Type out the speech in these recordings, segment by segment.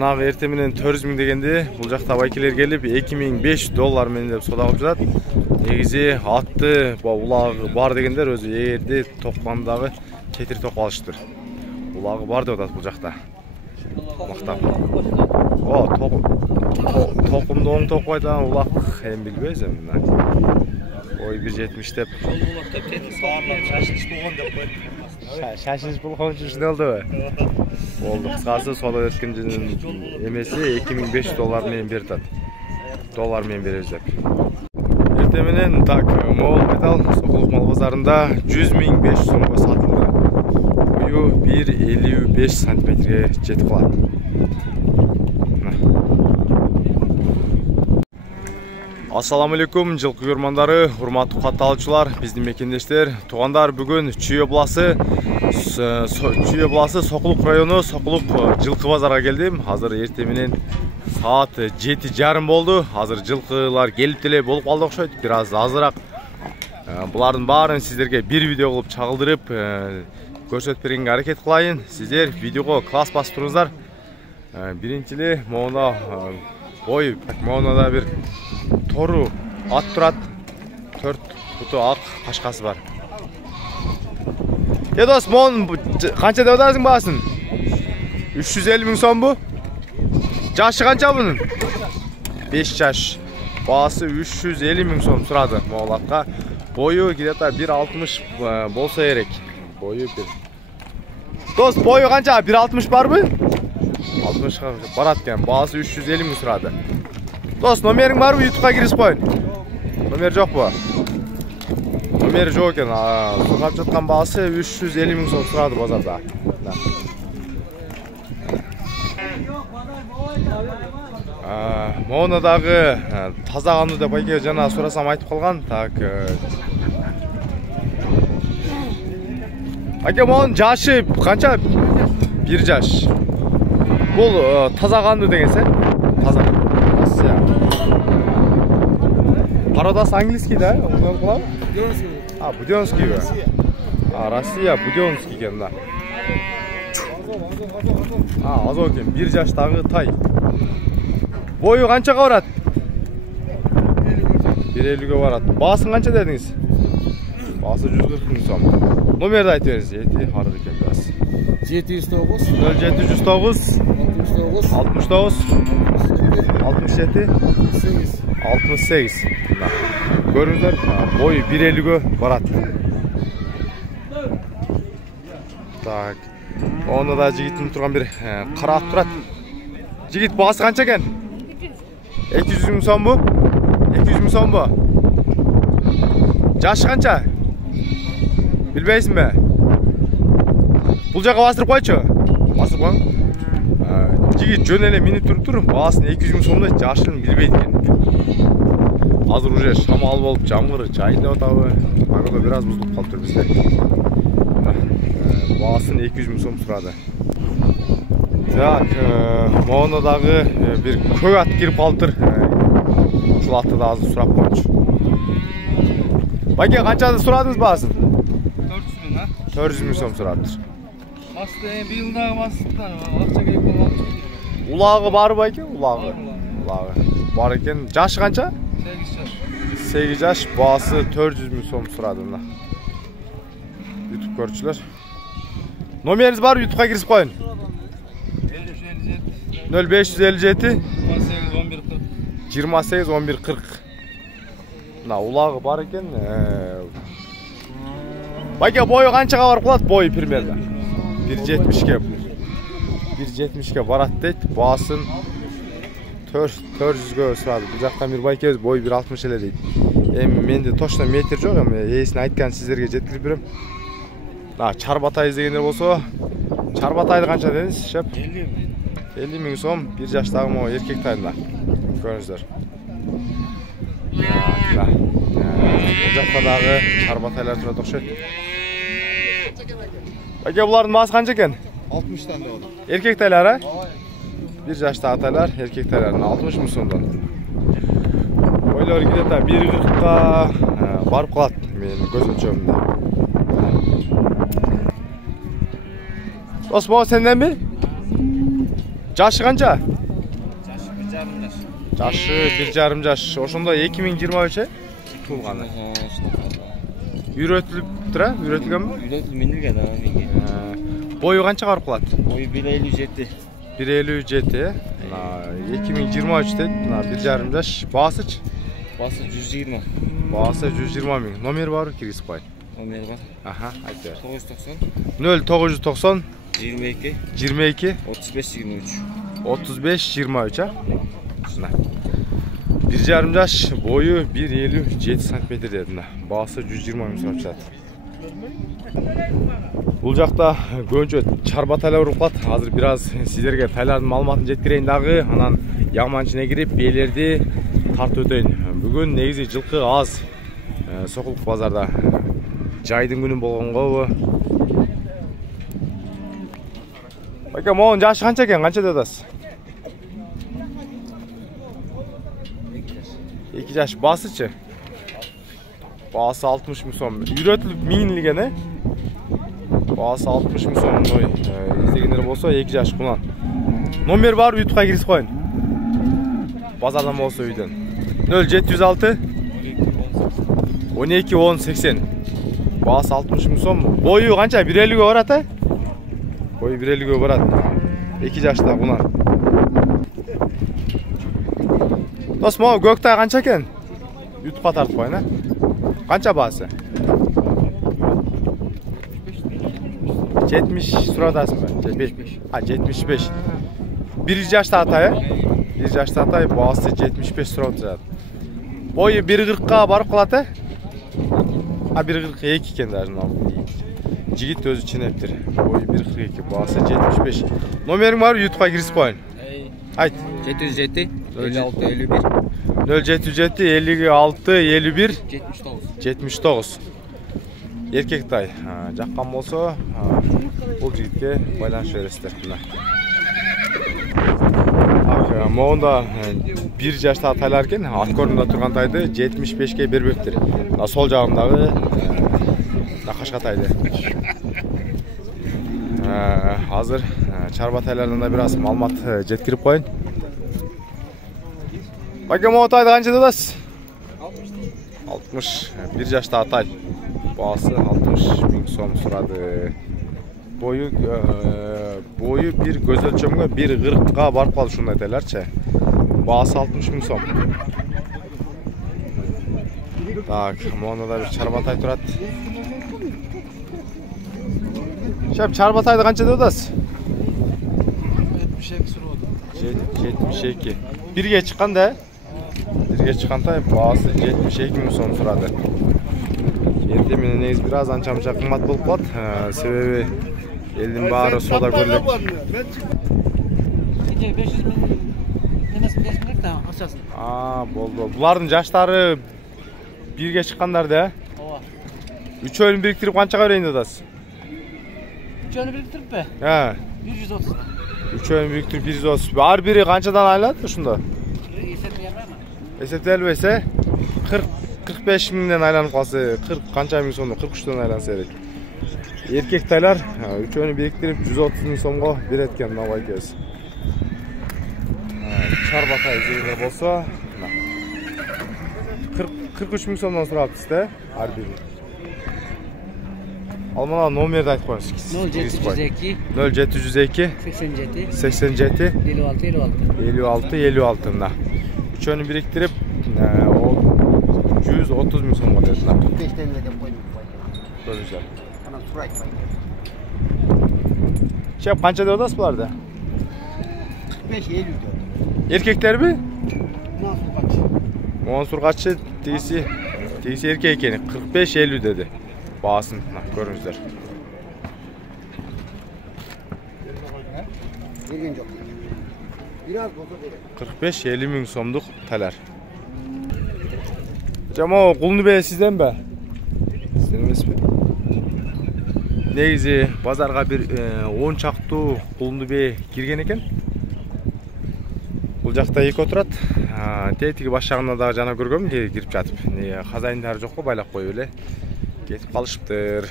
Жанагы эрте менен 400 миң дегенде бул жакта байкелер келип $2500 менен деп соода кылып жатат. Негизи атты улагы бар дегендер өзү эгерде токкандагы кетир ток алыштыр. Улагы бар деп атат бул жакта. Мактап. О, токумду оң токуп айтам, улак эми билбейсем мына. Ой 170 деп. Улактап кетип шашылыш болгон деп койду. Шашылыш болгон үчүн ушундай болдубу? Болду. Кыскасы соода өткөн эмеси $2500 менен берип атат. Доллар менен беребиз деп. Эрте менен так, мол металл Сокулук мал базарында 100.500 сомго сатылды. Бою 1,55 сантиметрге жетип калат. Ассаламу алейкум, жылкы көрмандары, урматтуу катталуучулар, биздин мекендештер, туугандар, бүгүн Чүй обласы Сокулук району Сокулук жылкы базарга келдим. Азыр эрте менен саат 7:30 болду. Азыр жылкылар келип деле болуп калды окшойт. Бир аз азыраак. Булардын баарын сиздерге бир видео кылып чагылдырып, көрсөтүп бергенге аракет кылайын. Сиздер видеого класс басып туруңуздар. Биринчили моуна бой, моунада бир тору ат турат. 4 буту ак кашкасы бар. Дос, моун канча деп атасың баасын? 350 миң сомбу? Жашы канча бунун? 5 жаш. Баасы 350 миң сом сурады моулатка. Бою где-то 1,60 болса керек. Бою бир. Дос, бою канча? 1,60 барбы? 60 барат экен. Баасы 350 миң сурады. Дос, номериң барбы? YouTubeга киргизип коюн. Номер жокпу? Номер жок экен. Сурап жаткан баасы 350 миң сом сурады базарда. Моунадагы таза кануу деп байке жана сурасам айтып калган. Так. Аке, моун жашы канча? 1 жаш. Бул таза кануу дегенсе? Таза. Россия. Пародасы английский да? Будёнский. Будёнский бе? Россия Будёнский экен да. Азов экен, 1 жаштагы тай. Бою канчага барат? 1,50ге барат. Баасын канча дедиңиз? Баасы 140 миң сом. Номерди айтып бериңиз. Эти харыр экен biraz. 709 0709 69 67 68. Көрүңүздөр, бою 1,50ге барат. Так. Оны да жигиттин турган бир кара ат турат. Жигит баасы канча экен? 200 миң сомбу? 200 миң сомбу? Жашы канча? Билбейсиңби? Бул жака бастырып койчу. Басып коюң. Жигит жөн эле минип туруптур. Баасын 200 миң сом дейт, жашын билбейт экен. Азыр уже шамал болуп, жамгыр жайындап атабы? Погода бир аз бузулуп калыптыр бизде. Баасын 200 миң сом сурады. Так, моунадагы бир көк ат кирип калыптыр. Ушул атты да азыр сурап коечу. Байке, канчаны сурадыңыз баасын? 400 миң, 400 миң сом сураптыр. Басты быйылдагы бастыктар акча керек болгон. Улагы бар байке? Улагы бар экен. Жашы канча? 8 жаш. 8 жаш, баасы 400 миң сом сурады мына. YouTube көрчүлөр. Номериңиз бар, YouTubeга киргизип коюн. 0557 28 11 40. Мына улагы бар экен. Байке, бою канчага барып калат? Бою примерно 1,70ге. 1,70ге барат дейт. Баасын 400ге сурады. Бул жактан бир байкебиз бою 1,60 эле дейт. Эми менде точно метр жок, эми ээсин айткан сиздерге жеткирип берем. Чарбатай издегендер болсо, чарбатайды канча дедиңиз, шеп? 50 миң сом, 1 жаштагы мо эркек тайында. Көрүңүздөр. Бул жакта дагы чарбатайлар турат окшойт. Байке, булардын баасы канча экен? 60 тан болду. Эркек тайлар, 1 жаштагы тайлар, эркек тайлардын 60 миң сомдон. Ойлор где-то 1,40га барып калат менин көз өлчөмүндө. Osman, senden mi? Жашы канча? Жашы 1,5 жаш. Жашы 1,5 жаш. Ошондо 2023 туулган. Үйрөтүлүп тура? Үйрөтүлгөнбү? Үйрөтүлмүнүлгөн да менге. Бою канча барып калат? Бою 1,57. 1,57. 2023'te 1,5 жаш. Baasıç? Baası 120. Baası 120 ming. Номер бар, киргизип коюн. Номер бар. Аха, айт бер. 990 0990 22 22 35 23. 35 23 а? Мына. 1,5 жаш, бою 1,57 см деді. Baасы 120 ming сурап жатат. Бул жакта көбүнчө чарба тайлар уруп калат. Азыр бир аз сиздерге тайлардын маалыматын жеткирейин дагы, анан яман ичине кирип бээлерди тартып өтөйүн. Бүгүн негизи жылкы аз. Сокулук базарда жайдын күнү болгонгобу. Байка, моун жашы канча экен? Канча деп атасыз? 2 жаш. Baasычы? Baасы 60 ming сом. Үйрөтүлүп минилген, э? Baасы 60 ming сом. Издегендер болсо 2 жаш кунан. Номер бар, ютубка киргизип коюн. Базардан болсо үйдөн. 0706 12 10 80. Baасы 60 ming сом. Бою канча? 1,50 барат, э? Бою 1,50 барат. 2 жашта кунан. Дос, могу көктай канча экен? Ютубка тартып коюн, э? Канча baасы? 70 сурадасың ба? 75. 75. 1 жашта атай, э? 1 жашта атай, baасы 75 сурап жатат. Бою 1,40га барып калат, э? 1,42 экен даже. Жигит өзү ченептир. Бою 1,42, baасы 75. Номериң бар, ютубка киргизип коюн. Айт. 707 56 51 077 56 51 79. 79. Эркек тай. Жаккан болсо, бул жигитке байланыш бересиздер. Моунда 1 жашта тайлар экен. Аткорунда турган тайды 75ке бербептир. Сол жагымдагы Накашка тайды. Азыр чарба тайлардан да бир аз маалымат жеткирип коюн. Байка, могу тайды канча деп атасыз? 60. 1 жашта атай. Baасы 60 ming сом сурады. Бою бир көз өлчөмгө 1,40га барып калды ушундай тайларчы. Baасы 60 ming сом. Так, монда да бир чарба тай турат. Шеп, чарба тайды канча деп атасыз? 72 сурады. 72. Бирге чыккан да? Бирге чыккан тай, baасы 72 ming сом сурады. Енді менен негиз бир аз анча-мынча кымбат болуп калат. Себеби элдин баары соода көрүлөк. 500 миң немесин берсеңер да акчасын. Болду. Булардын жаштары бирге чыккандар да? Ооба. Үчөөнү бириктирип канчага берейин деп атасыз? Үчөөнү бириктириппи? 130. Үчөөнү бириктирип 130. Ар бири канчадан айланат ушунда? Эсептелбесе 45 миңден айланып калса, 40 канча миң сомдон 43төн айланса керек. Эркек тайлар үчөөнү бириктирип 130 миң сомго берет экен мына байкебиз. Чарба тай жегендер болсо 43 миң сомдон сураптыз да, ар бири. Ал мына номерди айтып коюңуз. 0702 0702 87 87 56 56 56 мына. Үчөөнү бириктирип 130 ming сомго берет. 45 теңге деп койдум. Көрүңүздөр. Анан сурайт. Чеп, канча деп атасыз буларды? 45-50 деп. Эркектерби? Мына сургачы, тигиси эркек экен, 45-50 деди. Баасын, көрүңүздөр. берген жок. Бир аз болсо берет. 45-50 миң сомдук тайлар. Жамоо, кулуну бээ сизден бе? Сизден эмеспи? Негизи базарга бир 10 чактуу кулуну бээ кирген экен. Бул жакта эки отурат. Тетиги баш жагында дагы жана көргөм, кирип жатып. Хазайындары жокко байлап коюп эле кетип калышыптыр.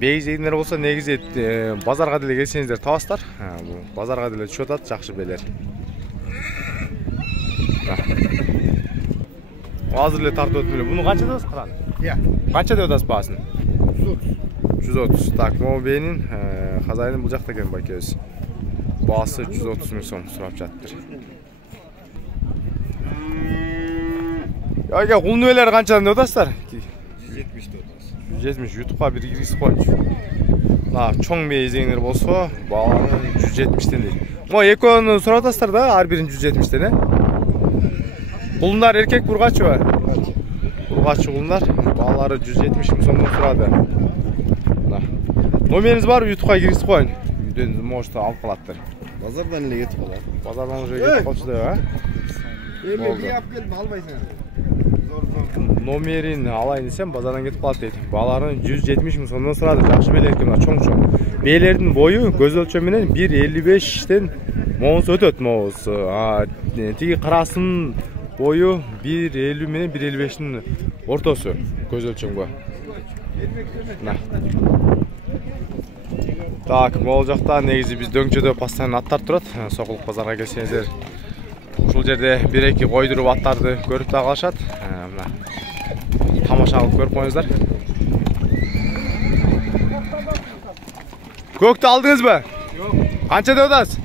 Бейиз эгиндер болсо негизи базарга деле келсеңиздер табасыздар. Бул базарга деле түшүп атат жакшы белер. Азыр эле тартып өтүп эле. Буну канча деп атасыз кыран? Канча деп атасыз баасын? 130. Так, могу бейнин хозяйны бул жакта экен байкебиз. Баасы 130 миң сом сурап жатыр. Яга кулнубелер канчадан деп атасыздар? 170 деп атасыз. 170 ютубка бир киргизип коюнчу. Чоң бейиз эгиндер болсо баалары 170тен дейт. Мо экөөнү сурап атасыздар да, ар бирин 170тен, Кулундар эркек бургачыбы? Бургачы кулундар. Баалары 170 миң сомдон турады. Номериңиз барбы? ютубка киргизип коюн. Үйдөн может алып калаттыр. Базардан эле кетип калат. Базардан уже кетип калчу деп, Эми бияп келип албайсың. Номерин алайын десем базардан кетип калат дейт. Бааларын 170 миң сомдон турады. Жакшы белер экен, чоң-чоң. Бээлердин бою көз өлчөм менен 1.55тен моңуз өтөт моңуз. Тиги карасынын бою 1.50 менен 1.55тин ортосу көз өлчөмгө. Так, могул жакта негизи биз дөңчөдө постоянно аттар турат. Сокулук базарга келсеңиздер, ушул жерде 1-2 койдуруп аттарды көрүп да калышат. Мына тамаша кылып көрүп коюңуздар. Көктү алдыңызбы? Жок. Канча деп атасыз?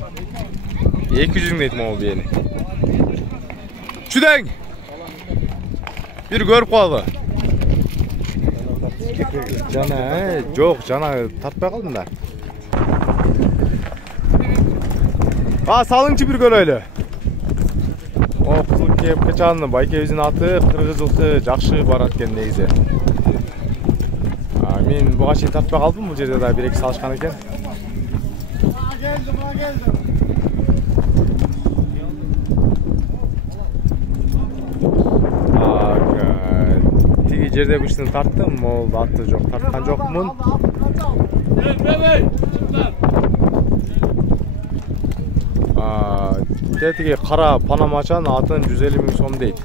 200 миң дейт могул бээни. Чүдөң. Бир көрүп калды. Жок, жана тартпай калдым да. Салыңчы бир көрөлү. Кызыл кеп кычаны байкебиздин аты кыргыз жылкы жакшы барат экен негизи. Мен буга чейин тартпай калдым, бул жерде да 1-2 салышкан экен. Тиги жерде бирсин тарттым, могул аты жок, тарткан жокмун. Тетиги кара панамачан атын 150 миң сом дейт.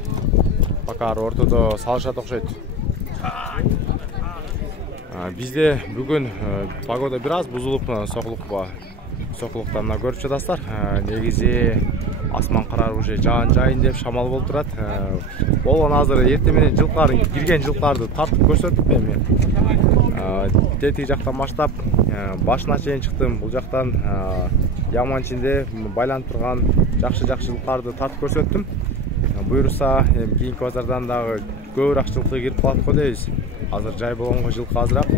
Бакар ортодо салышат окшойт. Бизде бүгүн погода бир аз бузулуп, сокулуктан көрүп жатасыздар. Негизи асман карар уже жаан деп шамал болуп турат. Болгон азыр эртең менен жылкар кирген жылкарды тартып көрсөттүм эми. Тетиги жактан баштап башына чейин чыктым. Бул жактан яман ичинде байланып турган жакшы жылкарды тартып көрсөттүм. Буюрса кийинки базардан дагы көбүрөөк жылкы кирип калат го дейбиз. Азыр жай болгонго жылкы азыраак.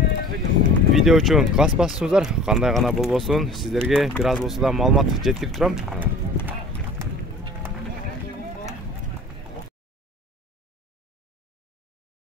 Видео үчүн класс басыңыздар, кандай гана болбосун, сиздерге бир аз болсо да маалымат жеткирип турам.